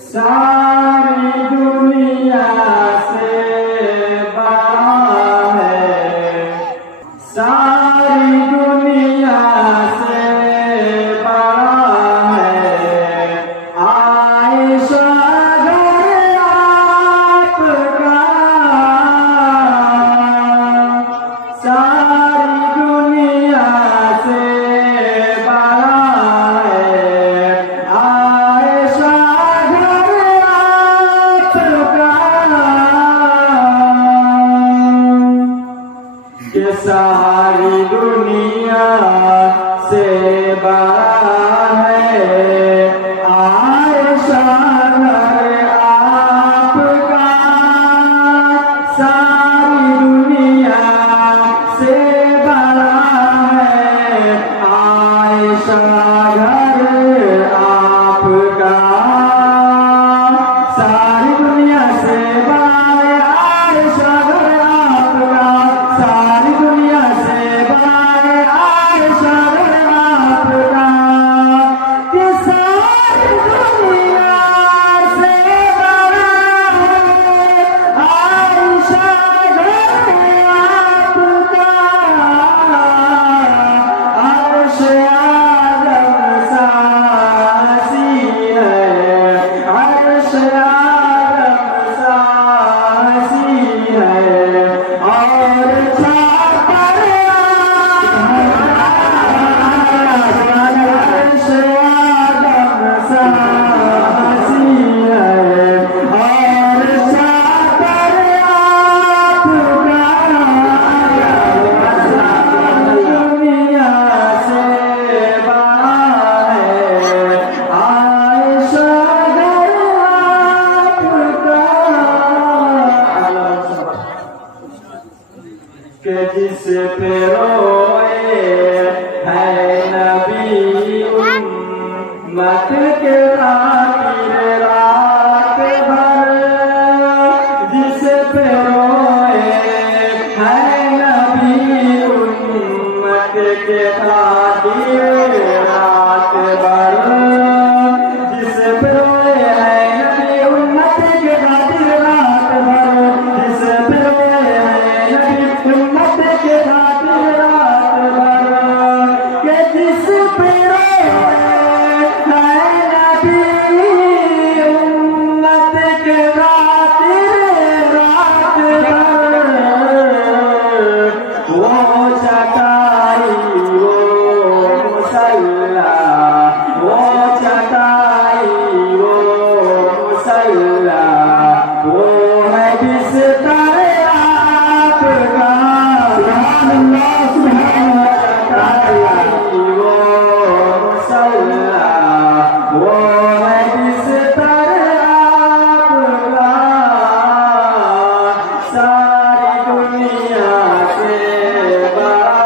सारी दुनिया से बड़ा है, सारी दुनिया से बड़ा है आयशा घर आपका। सारी दुनिया से बड़ा है आयशा घर आपका। कि सारी दुनिया से बड़ा है आयशा घर आपका। सारी दुनिया से बड़ा है आयशा घर आपका। सारी दुनिया से बड़ा है आयशा घर आपका। सारी दुनिया से बड़ा है आयशा घर आपका। कि सारी दुनिया से बड़ा है आयशा घर आपका। अर्श आज़म सासी है, अर्श आज़म सासी है और छापर अर्श आज़म सासी है और छापर आपका। दुनिया से बड़ा है आयशा घर आपका। कि जिस पे रोए है नबी उम्मत के खातिर रात भर। जिस पे रोए है नबी उम्मत के खातिर रात भर। जिस पे रोए है नबी उम्मत के खातिर रात भर। जिस पे रोए है नबी उम्मत के खातिर रात भर। कि जिस पे रोए है नबी उम्मत के खातिर रात भर। वो चटाई वो मुसल्ला, वो चटाई वो मुसल्ला, वो है बिस्तर आपका। चटाई वो मुसल्ला, वो है बिस्तर आपका। सारी दुनिया से बड़ा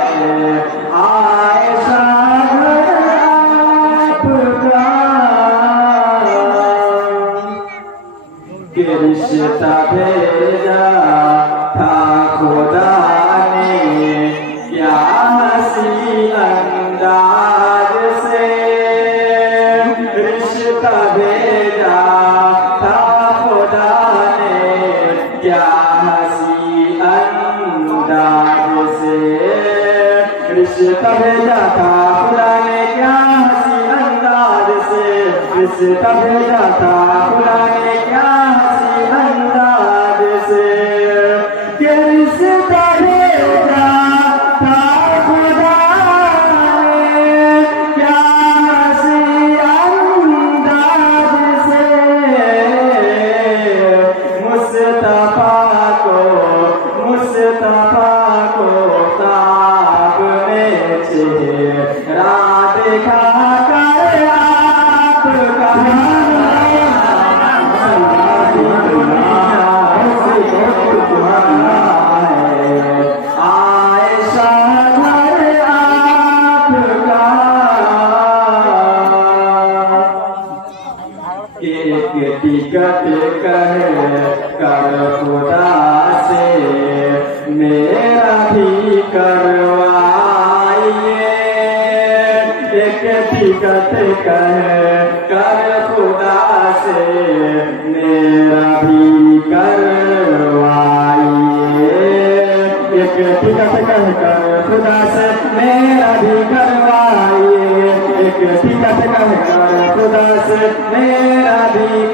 है आयशा घर आपका। कि रिश्ता भेजा था खुदा ने क्या हंसी अंदाज से। रिश्ता भेजा था खुदा ने क्या हंसी अंदाज से। रिश्ता भेजा था खुदा ने क्या हंसी अंदाज से। रिश्ता भेजा था खुदा ने क्या हंसी अंदाज से। कि रिश्ता भेजा था खुदा ने क्या हंसी अंदाज से। मुस्तफा को ख्वाब में चेहरा दिखा कर आपका। आयशा घर आपका। एक टिकट कर खुदा से मेरा भी करवाइए। एक टिकट कर खुदा से मेरा भी करवाइए। एक टिकट कहकर खुदा से मेरा भी करवाइए। एक टिकट कहकर खुदा से मेरा भी